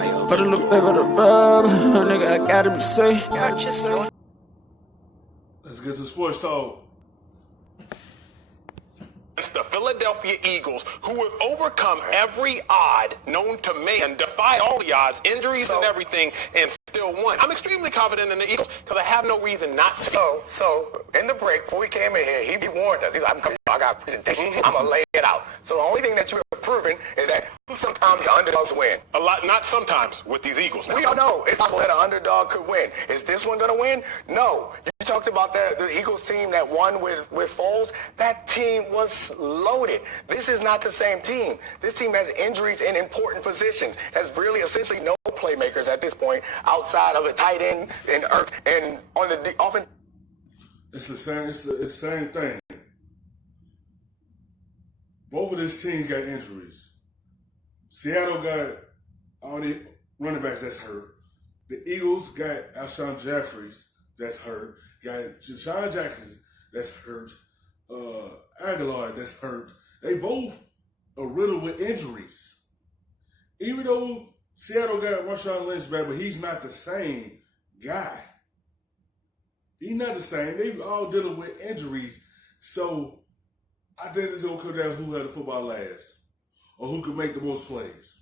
Put a little bit of the rub, nigga, I gotta be safe. Let's get to sports talk. It's the Philadelphia Eagles, who have overcome every odd known to man, defied all the odds, injuries and everything, and still won. I'm extremely confident in the Eagles because I have no reason not to. So in the break, before he came in here, he warned us. He's like, I got a presentation. I'm going to lay it out. So the only thing that you have proven is that sometimes the underdogs win. A lot, not sometimes with these Eagles. Now. We all know it's possible that an underdog could win. Is this one going to win? No. You talked about the Eagles team that won with Foles. That team was loaded. This is not the same team. This team has injuries in important positions. Has really essentially no playmakers at this point outside of a tight end and on the offense. It's the same thing. Both of this team got injuries. Seattle got all the running backs that's hurt. The Eagles got Alshon Jeffries that's hurt. Got Deshaun Jackson that's hurt. Aguilar that's hurt. They both are riddled with injuries. Even though Seattle got Marshawn Lynch back, but he's not the same guy. He's not the same. They all dealing with injuries. So I think this is going to come down to who had the football last or who could make the most plays.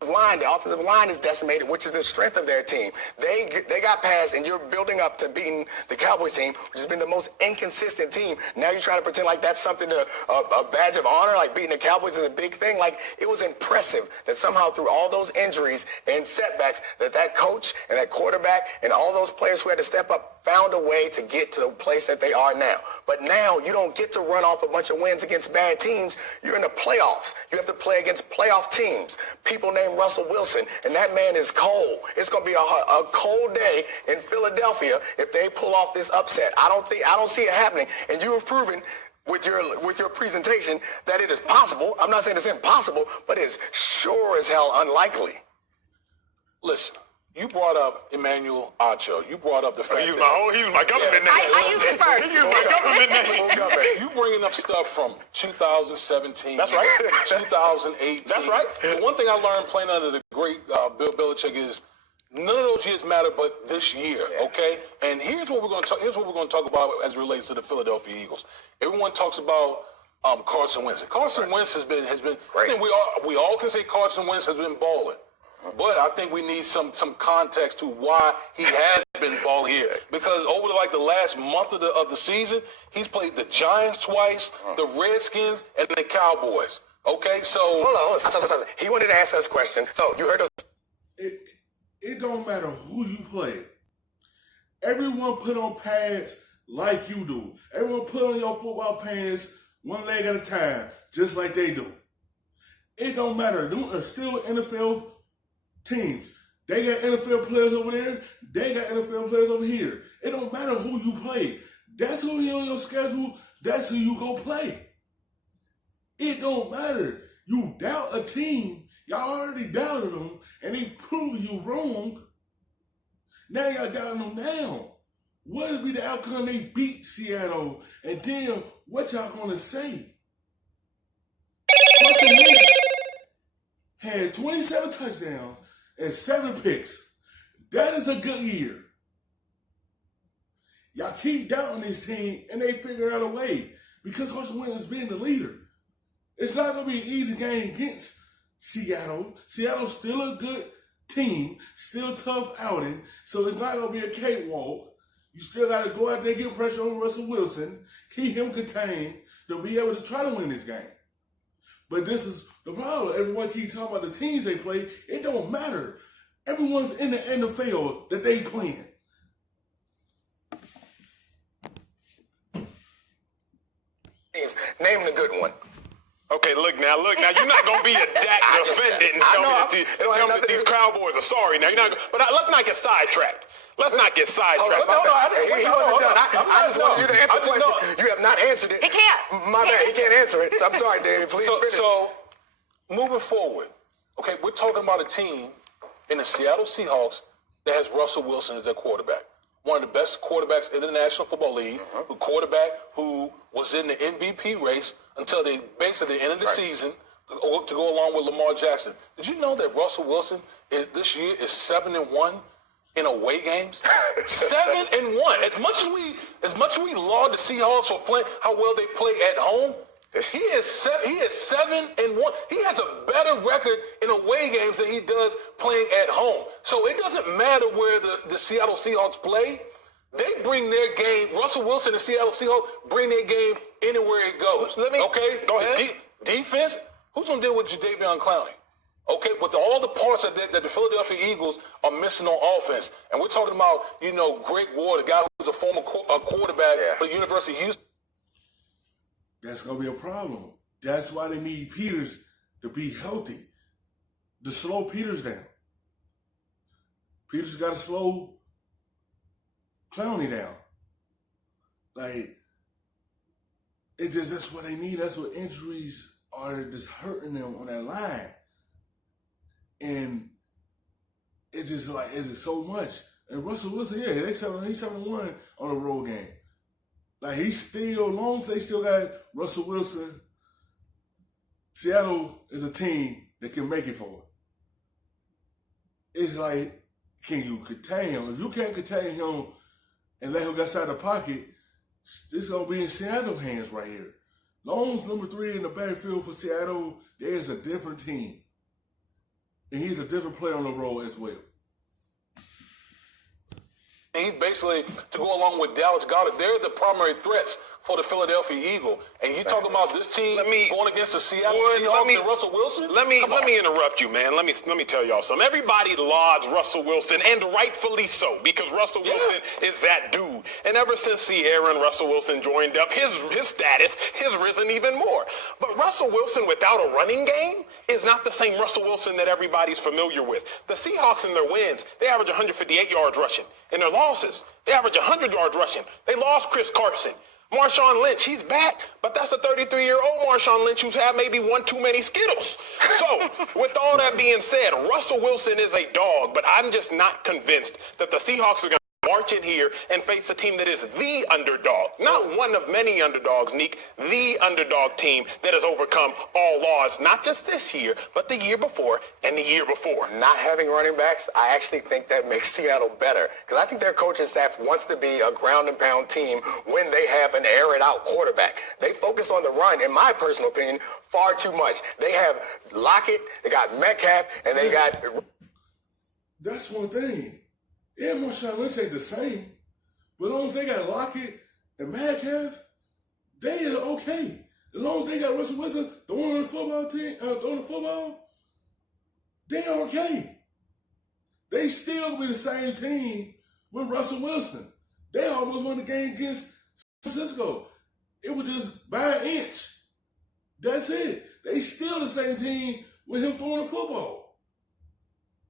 The offensive line is decimated, which is the strength of their team. They got past, and you're building up to beating the Cowboys team, which has been the most inconsistent team. Now you're trying to pretend like that's something a badge of honor, like beating the Cowboys is a big thing. Like, it was impressive that somehow through all those injuries and setbacks that coach and that quarterback and all those players who had to step up found a way to get to the place that they are now. But now you don't get to run off a bunch of wins against bad teams. You're in the playoffs. You have to play against playoff teams. People named Russell Wilson, and that man is cold. It's going to be a cold day in Philadelphia if they pull off this upset. I don't see it happening. And you have proven with your presentation that it is possible. I'm not saying it's impossible, but it's sure as hell unlikely. Listen. You brought up Emmanuel Acho. You brought up the fact he was my government name. I used it first. He used my government name. You bringing up stuff from 2017. That's right. 2018. That's right. The one thing I learned playing under the great Bill Belichick is none of those years matter, but this year. Okay. And here's what we're going to talk about as it relates to the Philadelphia Eagles. Everyone talks about Carson Wentz. Carson Wentz has been great. We all can say Carson Wentz has been balling. But I think we need some context to why he has been balling here. Because over the last month of the season, he's played the Giants twice, the Redskins, and the Cowboys. Okay, so hold on. Stop. He wanted to ask us questions. So you heard us. It don't matter who you play. Everyone put on pads like you do. Everyone put on your football pants one leg at a time, just like they do. It don't matter. Them are still NFL teams. They got NFL players over there. They got NFL players over here. It don't matter who you play. That's who you on your schedule. That's who you go play. It don't matter. You doubt a team. Y'all already doubted them, and they proved you wrong. Now y'all doubting them now. What would be the outcome? They beat Seattle, and then what y'all gonna say? Carson Wentz had 27 touchdowns and 7 picks. That is a good year. Y'all keep doubting this team, and they figure out a way because Carson Wentz is being the leader. It's not going to be an easy game against Seattle. Seattle's still a good team, still tough outing, so it's not going to be a cakewalk. You still got to go out there and get pressure on Russell Wilson, keep him contained to be able to try to win this game. But this is the problem. Everyone keeps talking about the teams they play. It don't matter. Everyone's in the NFL that they playing. Name the good one. Okay, look now, you're not gonna be a Dak defendant and tell me that these Cowboys are sorry. Now, you're not. But let's not get sidetracked. He wasn't done. I just wanted you to answer the question. You have not answered it. He can't. My bad. He can't answer it. I'm sorry, David. Please finish. So, moving forward, okay, we're talking about a team in the Seattle Seahawks that has Russell Wilson as their quarterback. One of the best quarterbacks in the National Football League, a quarterback who was in the MVP race until basically the end of the season, to go along with Lamar Jackson. Did you know that Russell Wilson this year is 7-1 in away games? 7-1. As much as we laud the Seahawks for playing how well they play at home, he is 7-1. He has a better record in away games than he does playing at home. So it doesn't matter where the Seattle Seahawks play. They bring their game. Russell Wilson and Seattle Seahawks bring their game anywhere it goes. Go ahead. Defense. Who's going to deal with Jadeveon Clowney? Okay, with all the parts that the Philadelphia Eagles are missing on offense, and we're talking about, Greg Ward, a guy who's a former quarterback for the University of Houston. That's going to be a problem. That's why they need Peters to be healthy, to slow Peters down. Peters got to slow Clowney down. That's what they need. That's what injuries are just hurting them on that line. And it's just it's so much. And Russell Wilson, he's 7-1 on a road game. He's still, as long as they still got Russell Wilson, Seattle is a team that can make it for it. It's can you contain him? If you can't contain him and let him get outside the pocket, this is going to be in Seattle's hands right here. Long as number 3 in the backfield for Seattle, there's a different team. And he's a different player on the road as well. And he's basically, to go along with Dallas Goedert, they're the primary threats for the Philadelphia Eagle. And you talk about this team going against the Seattle Seahawks and Russell Wilson? Let me interrupt you, man. Let me tell y'all something. Everybody lauds Russell Wilson, and rightfully so, because Russell Wilson is that dude. And ever since Sierra and Russell Wilson joined up, his status has risen even more. But Russell Wilson without a running game is not the same Russell Wilson that everybody's familiar with. The Seahawks in their wins, they average 158 yards rushing. In their losses, they average 100 yards rushing. They lost Chris Carson. Marshawn Lynch, he's back, but that's a 33-year-old Marshawn Lynch who's had maybe one too many Skittles. So, with all that being said, Russell Wilson is a dog, but I'm just not convinced that the Seahawks are going to march in here and face a team that is the underdog. Not one of many underdogs, Neek. The underdog team that has overcome all laws, not just this year, but the year before and the year before. Not having running backs, I actually think that makes Seattle better. Because I think their coaching staff wants to be a ground and pound team when they have an air it out quarterback. They focus on the run, in my personal opinion, far too much. They have Lockett, they got Metcalf, and they got... That's one thing. Yeah, Marshawn Lynch ain't the same. But as long as they got Lockett and Metcalf, they are okay. As long as they got Russell Wilson throwing on the football, they are okay. They still be the same team with Russell Wilson. They almost won the game against San Francisco. It was just by an inch. That's it. They still the same team with him throwing the football.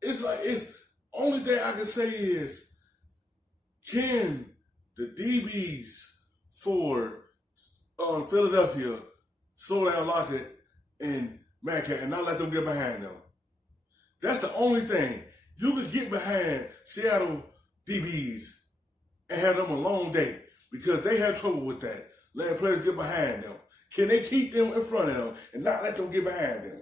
It's only thing I can say is, can the DBs for Philadelphia slow down Lockett and Metcalf and not let them get behind them? That's the only thing. You could get behind Seattle DBs and have them a long day because they have trouble with that. Letting players get behind them. Can they keep them in front of them and not let them get behind them?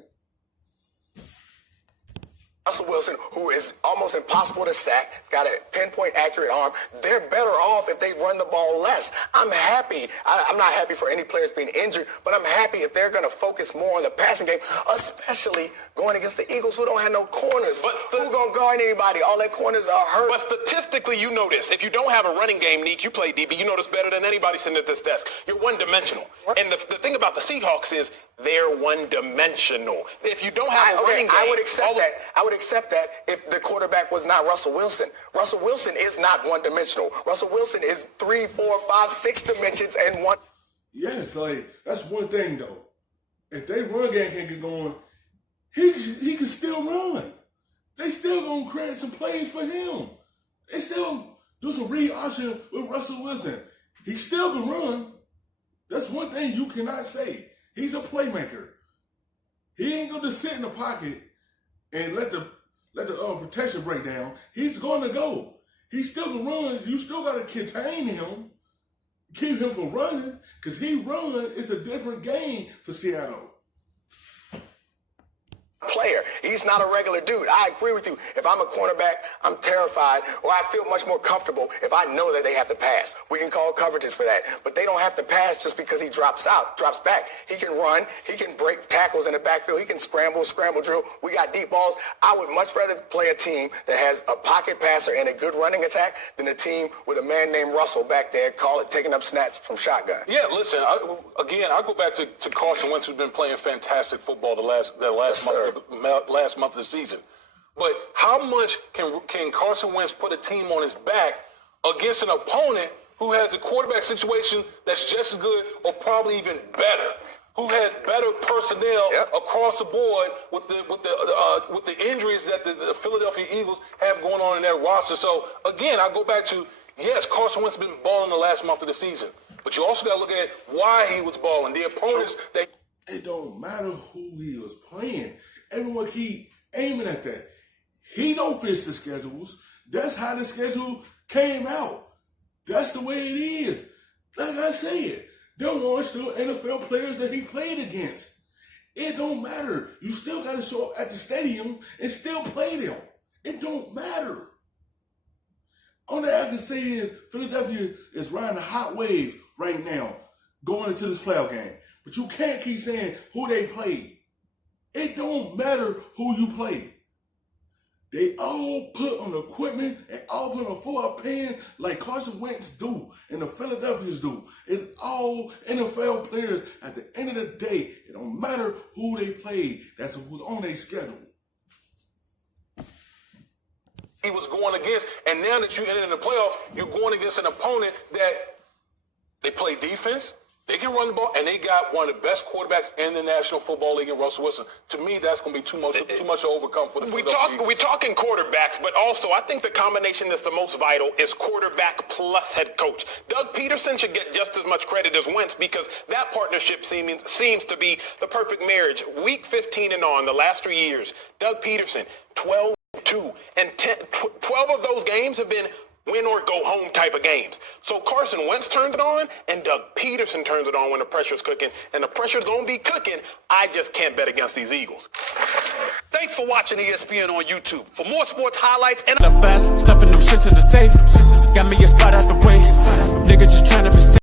Russell Wilson, who is almost impossible to sack, he's got a pinpoint accurate arm. They're better off if they run the ball less. I'm happy. I'm not happy for any players being injured, but I'm happy if they're going to focus more on the passing game, especially going against the Eagles who don't have no corners. Who's going to guard anybody? All their corners are hurt. But statistically, you know this. If you don't have a running game, Neek, you play DB, you know this better than anybody sitting at this desk. You're one-dimensional. And the thing about the Seahawks is they're one-dimensional. If you don't have a running game... I would accept that. I would accept that if the quarterback was not Russell Wilson. Russell Wilson is not one-dimensional. Russell Wilson is 3, 4, 5, 6 dimensions and one... Yes, that's one thing, though. If they run game can't get going, he can still run. They still going to create some plays for him. They still do some read option with Russell Wilson. He still can run. That's one thing you cannot say. He's a playmaker. He ain't going to sit in the pocket and let the protection break down. He's going to go. He still can run. You still got to contain him, keep him from running, because he run is a different game for Seattle. player. He's not a regular dude. I agree with you. If I'm a cornerback, I'm terrified, or I feel much more comfortable if I know that they have to pass. We can call coverages for that, but they don't have to pass just because he drops back. He can run. He can break tackles in the backfield. He can scramble drill. We got deep balls. I would much rather play a team that has a pocket passer and a good running attack than a team with a man named Russell back there, taking up snaps from shotgun. Yeah, listen, I go back to Carson Wentz, who's been playing fantastic football the last month of the season. But how much can Carson Wentz put a team on his back against an opponent who has a quarterback situation that's just as good or probably even better, who has better personnel across the board with the injuries that the Philadelphia Eagles have going on in their roster? So again, I go back to, yes, Carson Wentz has been balling the last month of the season, but you also got to look at why he was balling. The opponents that. It don't matter who he was playing. Everyone keep aiming at that. He don't fix the schedules. That's how the schedule came out. That's the way it is. Like I said, there were still NFL players that he played against. It don't matter. You still got to show up at the stadium and still play them. It don't matter. Only I can say is Philadelphia is riding a hot wave right now going into this playoff game. But you can't keep saying who they played. It don't matter who you play. They all put on equipment and all put on full pants like Carson Wentz do and the Philadelphians do. It's all NFL players. At the end of the day, it don't matter who they played. That's who's on their schedule. He was going against, and now that you enter in the playoffs, you're going against an opponent that they play defense. They can run the ball, and they got one of the best quarterbacks in the National Football League in Russell Wilson. To me, that's going to be too much to overcome for the Philadelphia Eagles. We're talking quarterbacks, but also I think the combination that's the most vital is quarterback plus head coach. Doug Peterson should get just as much credit as Wentz because that partnership seems to be the perfect marriage. Week 15 and on, the last 3 years, Doug Peterson, 12-2, and 12 of those games have been win or go home type of games. So Carson Wentz turns it on and Doug Peterson turns it on when the pressure's cooking, and the pressure's going to be cooking. I just can't bet against these Eagles. Thanks for watching ESPN on YouTube. For more sports highlights and the best, stuffing them shits in the safe. Got me a spot out the way. Nigga just trying to be safe.